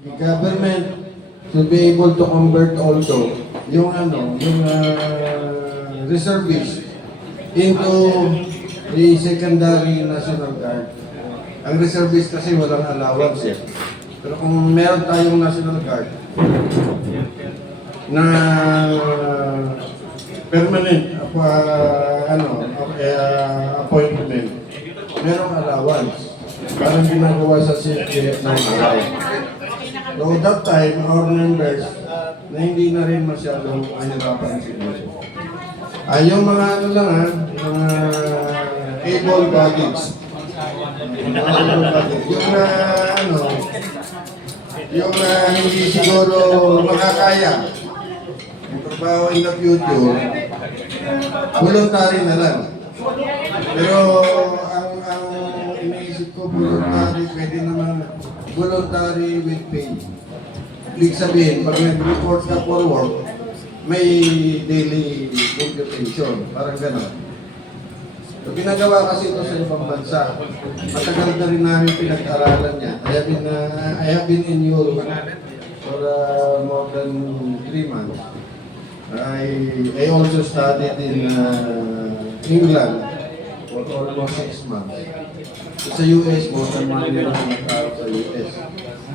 The government should be able to convert also yung reservist into the secondary National Guard. Ang reservist kasi walang allowance eh. Pero kung meron tayong National Guard na permanent appointment, merong allowance. Parang ginagawa sa CPF ng araw. So that time, our members na hindi na rin masyadong mahirapan sila. Yung mga mga able-bodied. Yung hindi siguro makakaya yung trabaho in the future, voluntary na lang. Pero ang iniisip ko, voluntary, pwede naman voluntary with pay. Ibig sabihin, pag nag-report ka for work, may daily computation. Parang gano'n. So, ginagawa kasi ito sa ibang bansa. Matagal na rin namin pinag-aralan niya. I have been in Europe for more than 3 months. I also studied in England for almost 6 months. Sa US, more than 1 year sa US.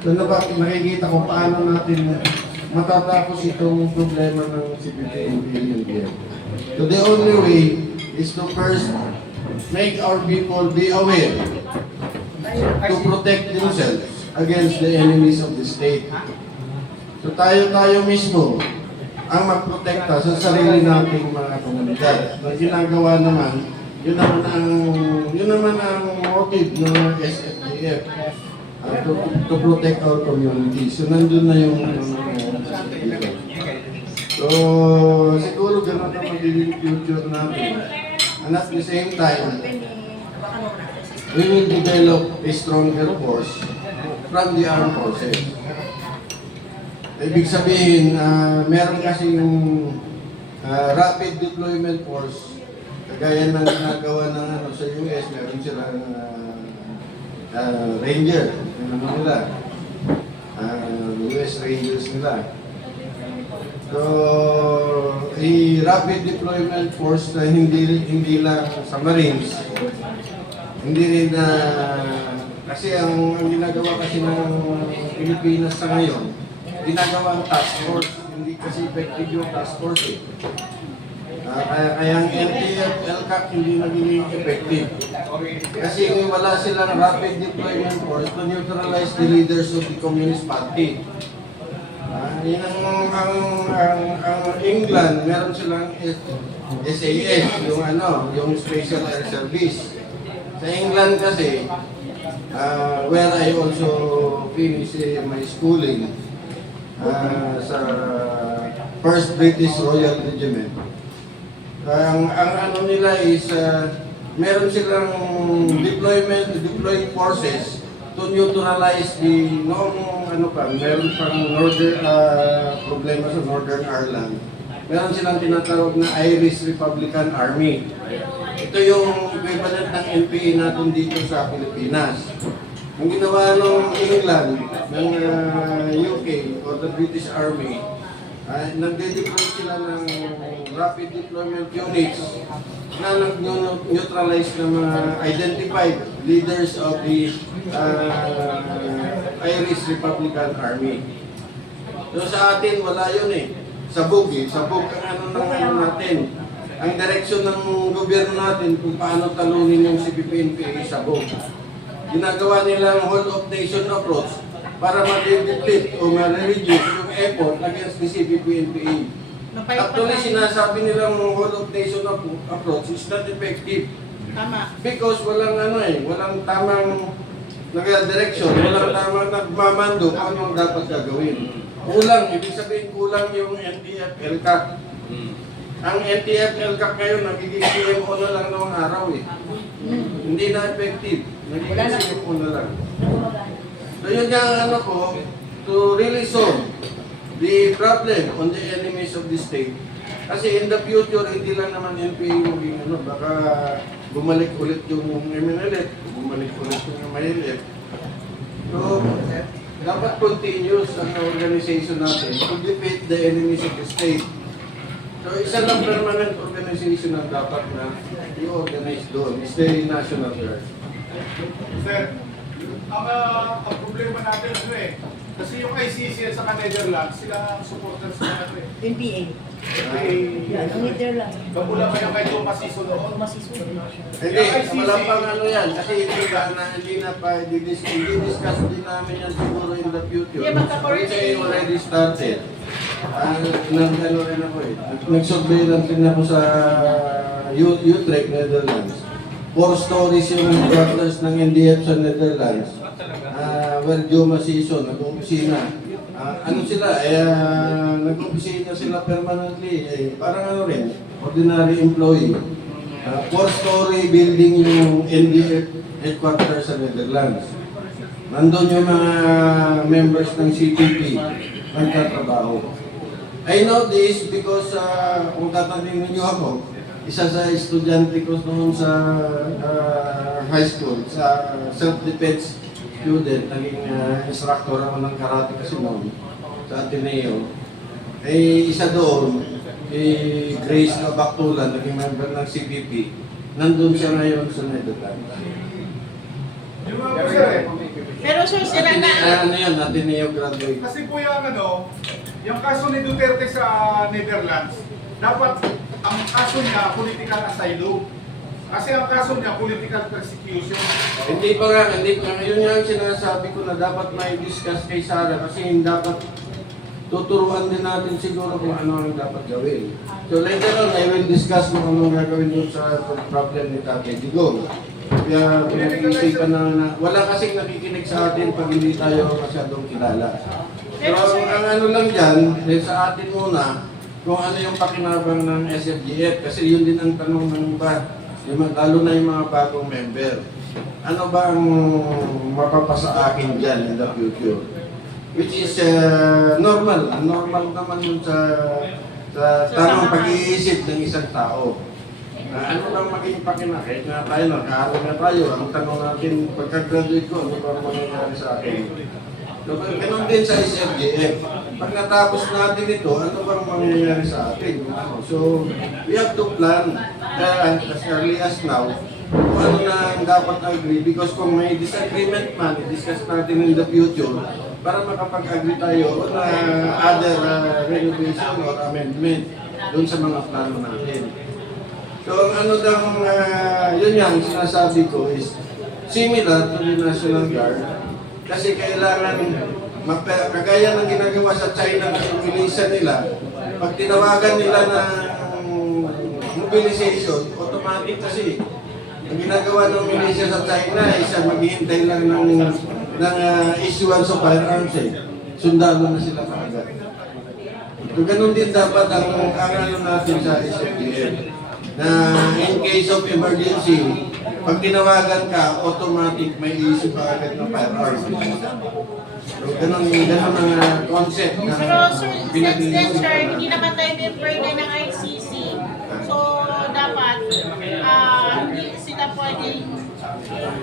So nakikita ko paano natin matatapos itong problema ng CPP-NPA. So the only way is to first make our people be aware to protect themselves against the enemies of the state. So tayo mismo ang magprotekta sa sarili nating mga komunidad. Na ginagawa naman, yun naman ang motive ng SFDF to protect our communities. So nandun na yung so siguro gano'n na magiging future natin. And at the same time, we will develop a stronger force from the armed forces. Ibig sabihin, meron kasing rapid deployment force, kagaya ng ginagawa ng sa US, meron silang Ranger, US Rangers nila. So, a rapid deployment force na hindi lang sa Marines, hindi rin kasi ang ginagawa kasi ng Pilipinas sa ngayon, ginagawa ang task force, hindi kasi effective yung task force eh. Kaya ang NTF, LCAC hindi naging effective. Kasi wala silang rapid deployment force to neutralize the leaders of the Communist Party. Yun ang England, meron silang SAS, yung Special Air Service. Sa England kasi, where I also finished my schooling, sa First British Royal Regiment. Ang nila is meron silang deploying forces to neutralize meron pang northern problema sa Northern Ireland. Meron silang tinatawag na Irish Republican Army. Ito yung equivalent ng NPA natin dito sa Pilipinas. Ang ginawa ng England, ng UK o the British Army, nagde-deploy sila ng rapid deployment units na nag-neutralize ng mga identified leaders of the Irish Republican Army. So sa atin, wala yun eh. Sabog ang natin. Ang direksyon ng gobyerno natin kung paano talunin yung CPP-NPA sabog. Ginagawa nilang whole of nation approach para ma-deplete o ma-reduce yung effort against the CPP-NPA. Actually, sinasabi nilang whole of nation approach is not effective. Tama. Because walang walang tamang nag-direction, walang tamang nagmamando kung anong dapat gagawin. Kulang, ibig sabihin kulang yung NTF, LCAC. Ang NTF, LCAC ngayon, nagiging CMO na lang noong araw eh. Hindi na effective. Nagiging CMO na lang. So yun nga to really solve the problem on the enemies of the state. Kasi in the future, hindi lang naman NPA maging baka bumalik ulit yung MNLF, bumalik ulit yung MILF. So, dapat continuous ang organization natin to defeat the enemies of the state. So isa lang permanent organization ang dapat na i-organize doon, is the National Guard. Sir, ang problema natin ano kasi yung ICC at saka Netherlands, sila ang supporters ng ano NPA. Yan, ang Netherlands. Kabula ba yung kay Thomas Siso noon? Masisunod. Hindi, wala pang ano yan, kasi hindi na pa i-discuss din namin yan siguro in the future. Yeah, magka-coordinate. Kasi already started. Nag-ano rin ako nag-surveillance din ako sa Utrecht, Netherlands. 4 stories yung quarters ng NDF sa Netherlands. Well, Joma Season, nag-opisina. Ano sila, nag-opisina sila permanently. Parang ano rin, ordinary employee. 4-story building yung NDF headquarters sa Netherlands. Nandun yung mga members ng CPP nagtatrabaho. I know this because kung tatanungin niyo ako, isa sa estudyante ko noon sa high school, sa self-defense student, naging instructor ako ng karate kasi noon sa Ateneo. Isa doon, Grace Kabaktulan, naging member ng CPP. Nandun siya ngayon sa Netherlands. Yung mga po sir Pero sir, sila na... Ano yan, Ateneo graduate. kasi po yung kaso ni Duterte sa Netherlands, dapat ang kaso niya political asylum. Kasi ang kaso niya political persecution. Hindi pa nga, yun nga ang sinasabi ko na dapat may discuss kay Sara kasi dapat tuturuan din natin siguro kung ano ang dapat gawin. So later on, I will discuss kung anong gagawin dun sa problem ni Tatay Digong. Kaya pinag-iisipan na wala kasing nakikinig sa atin pag hindi tayo masyadong kilala. So ang ano lang dyan, sa atin muna, kung ano yung pakinabang ng SFGF kasi yun din ang tanong ng iba. Lalo na yung mga bagong member. Ano ba ang mapapasa akin dyan in the future? Which is normal. Normal naman yun sa tamang pag-iisip ng isang tao. Ano bang maging pakinakit na tayo, nag-aaral na tayo. Ang tanong natin, pagka-graduate ko, ano ba mangyayari sa akin? So, ganun din sa SFGF. Pag natapos natin ito, ano bang mangyayari sa atin? So, we have to plan as early as now kung ano na ang dapat agree because kung may disagreement man, i-discuss natin in the future para makapag-agree tayo on other renovation or amendment doon sa mga plano natin. So, ang ano daw, yun yang sinasabi ko is similar to the National Guard kasi kailangan, kagaya ng ginagawa sa China kasi mobilization nila, pag tinawagan nila ng mobilization, automatic kasi. Ang ginagawa ng militia sa China ay maghihintay lang ng issuance of firearms Sundalo na sila kaagad. So, ganun din dapat ang ano natin sa SFDF na in case of emergency, pag tinawagan ka, automatic may issue ka agad ng firearms. So, ganun ang concept na Pero sir, since then sir, hindi naman tayo member na ng ICC. So, dapat hindi sila pwedeng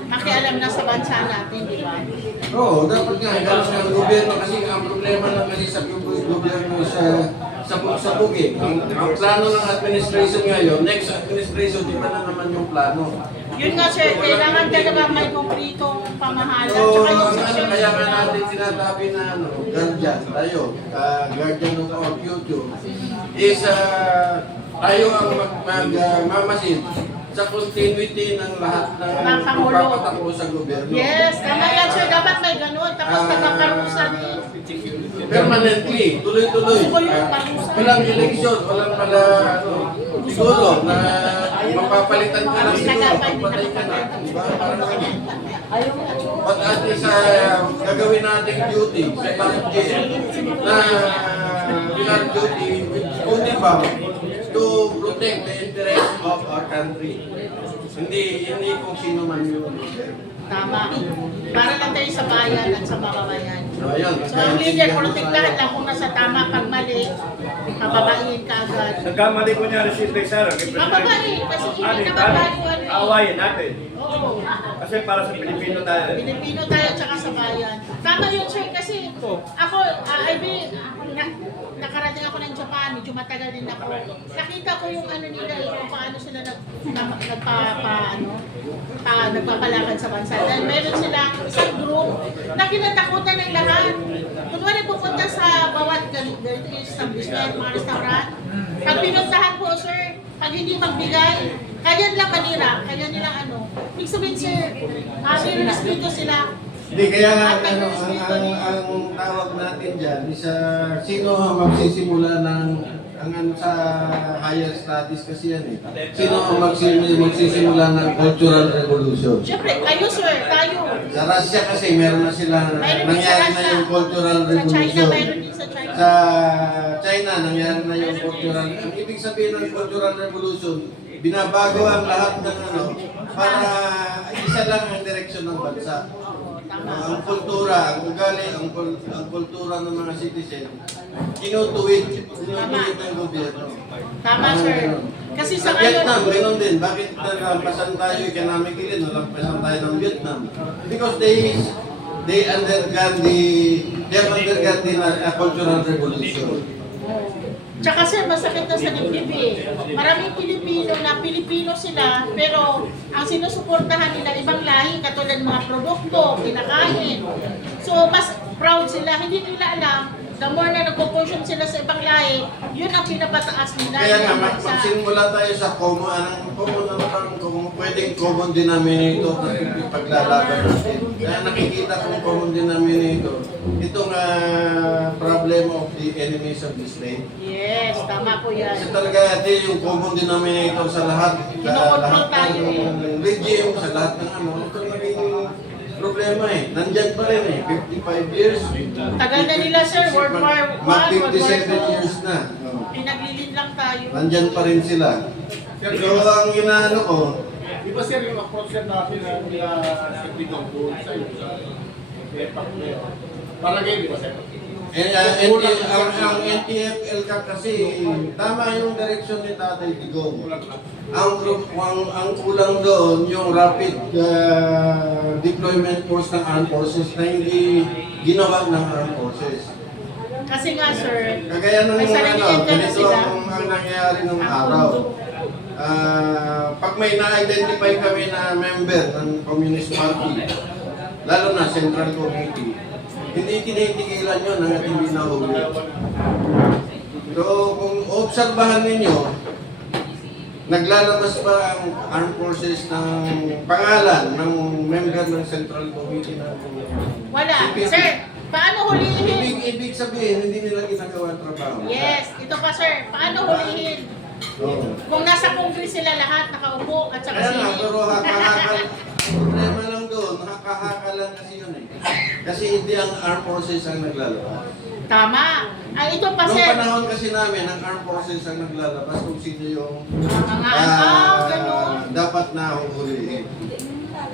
makialam na sa bansa natin, di ba? Oo, dapat nga. Dapat nga ang gobyerno kasi ang problema lang kasi sa gobyerno sa bukid. Ang plano ng administration ngayon, next administration, di ba na naman yung plano? Yun nga sir, kailangan talaga may konkretong pamahalaan. So, Tsaka yung ang social kaya nga natin sinasabi na guardian tayo, guardian of our future, is tayo ang magmamasid sa continuity ng lahat ng papatakbo sa gobyerno. Yes, tama yan sir. Dapat may ganun. Tapos nagkakarusa din. Permanently, tuloy-tuloy. Walang eleksyon, walang pala, siguro, na mapapalitan ka lang siguro, pagpatay ka na. Diba? Parang ganun. But at least gagawin natin duty sa pamilya na we are duty bound to protect the interest of our country. Hindi kung sino man yun. Tama. Para lang tayo sa bayan at sa mamamayan. So, ayun. So, ang leader, protektahan lang kung nasa tama. Pag mali, pababain ka agad. Nagkamali ko niya si Sara. Pababain, kasi hindi naman tayo ano eh. Awayin natin. Oo. Kasi para sa Pilipino tayo. Pilipino tayo tsaka sa bayan. Tama yun sir, kasi to. Ako, nakarating ako ng Japan, medyo matagal din ako. Nakita ko yung ano nila, kung paano sila nagpapalakad sa bansa. Dahil meron silang isang group na kinatakutan ng lahat. Kunwari pupunta sa bawat ganito establishment, mga restaurant. Pag pinuntahan po, sir, pag hindi magbigay, kaya nilang manira, kaya nilang ano. Ibig sabihin, sir, respeto sila. Hindi, kaya nga, ang tawag natin dyan is sino ang magsisimula ng sa higher studies kasi yan eh. Sino ang magsisimula ng cultural revolution? Siyempre, kayo sir, tayo. Sa Russia kasi meron na sila, nangyari na yung cultural Sa China, revolution. mayroon din sa China. Sa China, nangyari na yung cultural. Ang ibig sabihin ng cultural revolution, binabago ang lahat ng ano, para isa lang ang direksyon ng bansa. Ang kultura, ang ugali, ang kultura ng mga citizen, tinutuwid ng gobyerno. Tama sir. Kasi sa Vietnam, ngayon, ganoon din. Bakit nalampasan tayo economically, nalampasan tayo ng Vietnam? Because they have undergone the cultural revolution. tsaka sir, masakit na sa dibdib eh. Maraming Pilipino sila, pero ang sinusuportahan nila ibang lahi, katulad mga produkto, kinakain. So, mas proud sila. Hindi nila alam, the more na nagpo-portion sila sa ibang lahi, yun ang pinapataas nila. Kaya nga, Yung bansa. magsimula tayo sa pwedeng common denominator na paglalaban natin. Kaya nakikita kong common denominator, itong problem of the enemies of the state. Yes, tama po yan. Kasi talaga ito yung common denominator sa lahat Kinokontrol tayo ng regime, sa lahat ng ano. Ito naging problema eh. Nandyan pa rin eh. 55 years. Tagal na nila sir, World War I, Mag World War 57 II. years na. Pinaglilid lang tayo. Nandyan pa rin sila. So ang inaano ko, Di ba sir yung approach natin na nila sa Bidong doon sa iyo sa Barangay, di ba sir? ang NTFL Cup kasi, tama yung direksyon ni Tatay Digong. Ang kulang doon, yung rapid deployment force ng armed forces na hindi ginawa ng armed forces. Kasi nga sir, Kagaya ng may sarilihan ka na ganito sila. ang nangyayari ng araw. Pag may na-identify kami na member ng Communist Party, lalo na Central Committee, hindi tinitigilan yun hanggang hindi nahuli. So, kung obserbahan ninyo, naglalabas pa ang armed forces ng pangalan ng member ng Central Committee ng Wala. CPP. Sir, paano hulihin? Ibig sabihin, hindi nila ginagawa ang trabaho. Yes, ito pa sir, paano hulihin? Oo. Kung nasa Congress sila lahat, nakaupo at saka Kaya nga, sili. pero haka-haka. Ang problema lang doon, haka-haka lang kasi yun eh. Kasi hindi ang armed forces ang naglalabas. Tama. Ay, ito pa Noong sir. panahon kasi namin, ang armed forces ang naglalabas kung sino yung Ganun. dapat na huhulihin.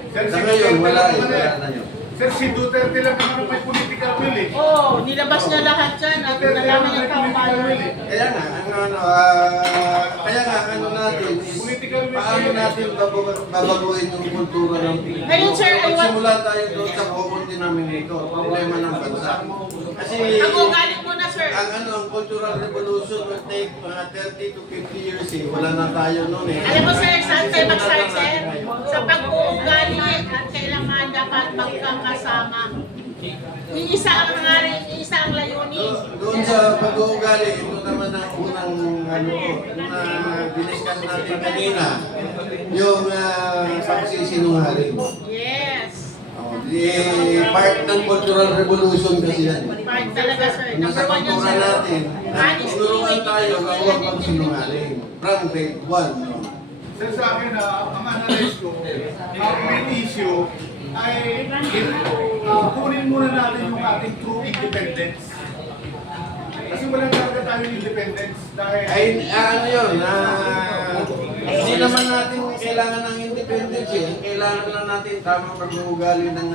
Sir, Sa si ngayon, Duterte wala lang eh, naman wala eh. na yun. Sir, si Duterte lang naman ang may political will eh. Oh, nilabas na lahat dyan at Duterte lang nalaman ang ng may tao political paano. will eh. Kaya nga, ano natin is, paano natin babaguhin yung kultura ng Pilipino. Ngayon, sir, I want- Magsimula tayo doon sa common denominator, problema ng bansa. Kasi, Ang ugali mo na sir. ang cultural revolution will take 30 to 50 years eh. Wala na tayo noon eh. Alam mo sir, saan tayo Simulan mag-start na sir? natin ngayon. Sa pag-uugali at kailangan dapat magkakasama. Iisa ang nangaring, iisa ang layunin. Doon sa pag-uugali, ito naman ang unang diniscuss natin kanina, yung pagsisinungaling. Yes. Part ng cultural revolution kasi yan. Part talaga sir. Nasa Number one yan kultura sir. natin, Honesty, turuan tayo ng huwag integrity. pagsinungaling. From grade 1. No? Sir, sa akin ang analyze ko, ang main issue ay kunin muna natin yung ating true independence. Kasi wala talaga tayong independence dahil Ano yun, hindi naman natin kailangan ng independence eh. Ang kailangan lang natin tamang pag-uugali ng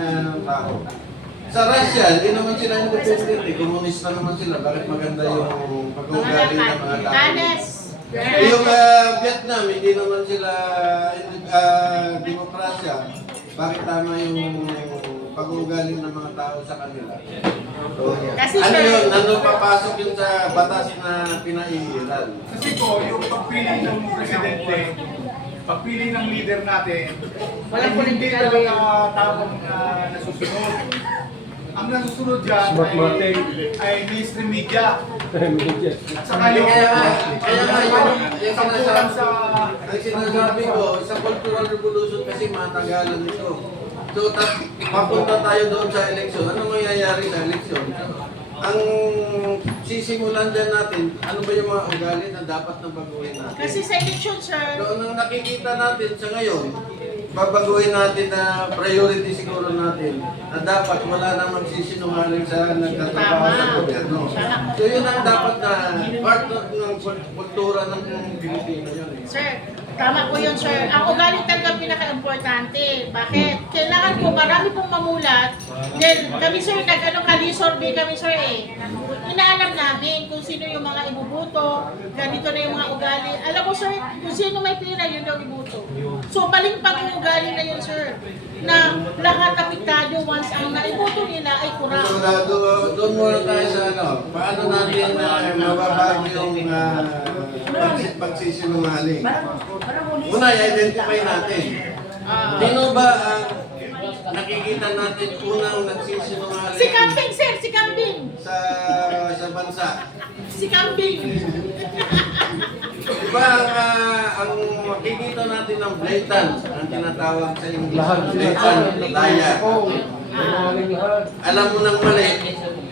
tao. Sa Russia, hindi naman sila independent eh. Komunista naman sila. Bakit maganda yung pag-uugali ng mga tao? Honest. Yung Vietnam, hindi naman sila demokrasya. Bakit tama yung pag-uugali ng mga tao sa kanila. So, Kasi, ano sir- yun? Nandun papasok yun sa batas na pinaiiral. Kasi po, yung pagpili ng presidente, pagpili ng leader natin, ay hindi talaga taong nasusunod. Ang nasusunod dyan ay mainstream media. At saka yung Kaya nga yung tampulan sa... ang sinasabi ko, sa cultural revolution kasi matagalan nito. So, papunta tayo doon sa eleksyon. Ano mangyayari sa eleksyon? Ang sisimulan din natin, ano ba yung mga ugali na dapat na baguhin natin? Kasi sa election, sir, So, ang nakikita natin sa ngayon, babaguhin natin na priority siguro natin na dapat wala na magsisinungaling sa nagtatrabaho sa Tama. gobyerno. So, yun ang dapat na part ng kultura ng Pilipino yun eh. sir, tama po yun, sir. Ang ugali talaga pinaka-importante. Bakit? Kailangan po marami pong mamulat. Then, kami, sir, kali-survey kami, sir, eh. Inaalam namin kung sino yung mga ibubuto, ganito na yung mga ugali. Alam mo, sir, kung sino may pira, yun daw ibuto. So, balimpag yung ugali na yun, sir. Na lahat apektado once ang naibuto nila ay So, kurang. doon muna tayo sa ano, paano natin mababago yung pagsisinungaling. Una, i-identify natin. Sino ba ang nakikita natin unang nagsisinungaling Si Camping, sir, si Camping. sa bansa? Si Camping. Diba ang makikita natin ng blatant, ang tinatawag sa English, blatant, laya. Alam mo ng mali,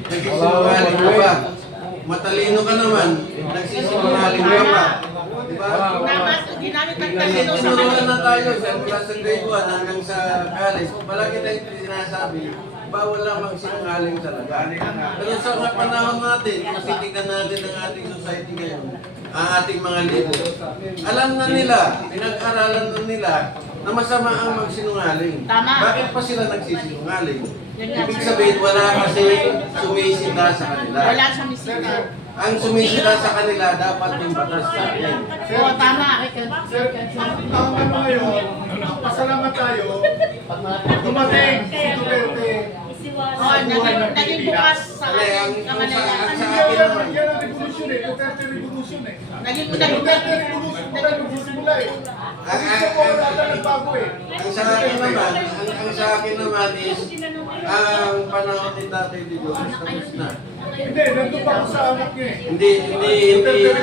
nagsisinungaling ka pa. Matalino ka naman, nagsisinungaling ka pa. Diba? Ginamit ang Kasi talino sa tinuruan kanila. na tayo mula sa grade 1 hanggang sa college. Palagi tayong sinasabi, bawal lang magsinungaling talaga. Pero sa mga panahon natin, kung titignan natin ang ating society ngayon, ang ating mga leader, alam na nila, pinag-aralan na nila na masama ang magsinungaling. Tama. Bakit pa sila nagsisinungaling? Yun nga, Ibig sir. sabihin, wala kasi sumisita sa kanila. Wala siyang misita. Ang sumisita sa kanila, dapat yung batas sa atin. Oo, tama. Sir, ang ano ngayon, pasalamat tayo, dumating si Duterte. Oo, naging bukas sa Ang ating kamalayan. sa akin naman, Yan ang revolution eh, Duterte revolution eh. Naging Duterte revolution pa tayo magsisimula eh. Gusto ko wala na nagbago eh. ang sa akin naman, ang sa akin naman is, ang panahon ni Tatay Digos, tapos na. Hindi, nandun pa ako sa anak niya eh. Hindi,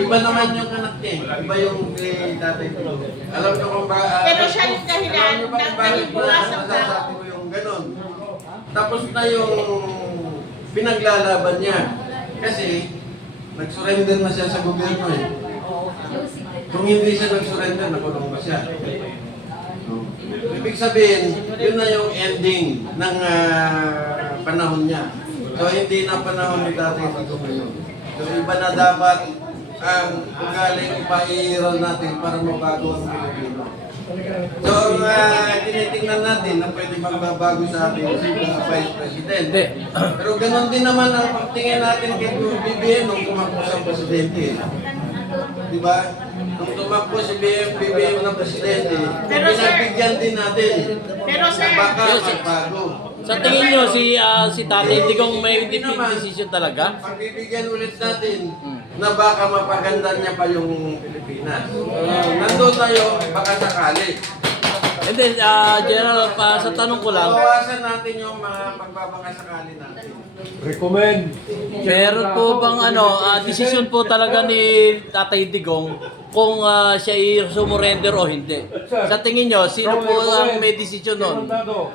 iba naman yung anak niya. Iba yung kay Tatay Digos. Alam niyo kung ba, Pero siya yung dahilan alam niyo ba ng kung bakit naging bukas ba ang nasasabi ko yung ganun? Tapos na yung pinaglalaban niya. Kasi, nag-surrender na siya sa gobyerno eh. Kung hindi siya nag-surrender, nakulong pa siya. Ibig sabihin, yun na yung ending ng panahon niya. So, hindi na panahon ni Tatay Digos ngayon. So, iba na dapat ang ugaling ipaiiral natin para mabago ang Pilipino. So, tinitingnan natin na pwede magbabago sa ating Vice President. Pero ganun din naman ang pagtingin natin kay BBM nung tumakbo sa Presidente. Diba? Nung tumakbo si BBM ng Presidente, Pero, sir, pinagbigyan din natin Pero, sir, na baka magbago. Sa tingin nyo, si Tatay Digong may decision talaga? Pagbibigyan ulit natin na baka mapaganda niya pa yung Pilipinas. Nandun tayo, baka sakali. And then, General, sa tanong ko lang, Bawasan natin yung mga pagbabakasakali natin. Recommend. meron po bang decision po talaga ni Tatay Digong kung siya i-surrender o hindi? Sa tingin nyo, sino po ang may decision nun? Kontado.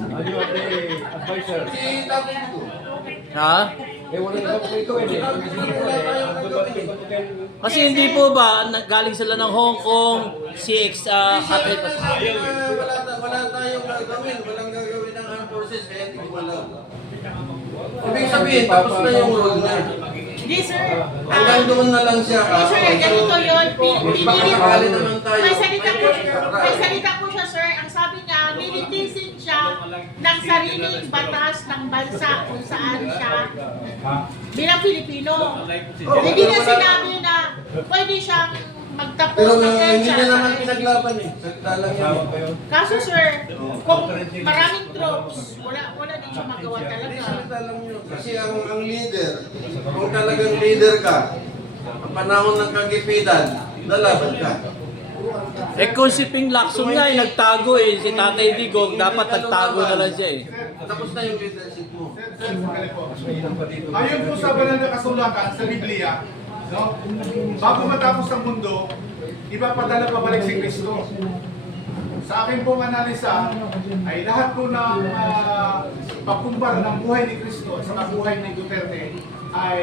Ano yung advisor? Si Tatay ko. Ha? Wala na ito eh. Kasi hindi po ba galing sila ng Hong Kong, CX, Atlet? Wala tayong gagawin. Walang gagawin ng armed forces kaya hindi ko alam. Ibig sabihin, tapos na yung role niya. Hindi, sir. Hanggang doon na lang siya. Sir, ganito yun. Magpapakali naman tayo. May salita po siya, sir. Ang sabi niya, lilitisin siya ng sariling batas ng bansa kung saan siya bilang Pilipino. Hindi niya sinabi na pwede siyang magtapos Pero ng hindi petsa. niya naman pinaglaban eh. Salita lang yan. Kaso sir, kung maraming troops, wala din siya magawa talaga. Salita lang yun. Kasi ang leader, kung talagang leader ka, ang panahon ng kagipitan, lalaban ka. Eh kung si Ping Lacson nga nagtago si Tatay Digong, dapat nagtago na lang siya eh. Tapos na yung leadership mo. Sir, sandali po. Ayon po sa banal na kasulatan sa Biblia, no? Bago matapos ang mundo, ipapadala pabalik si Kristo. Sa akin pong analisa, ay lahat po ng pagkumpara ng buhay ni Kristo sa buhay ni Duterte ay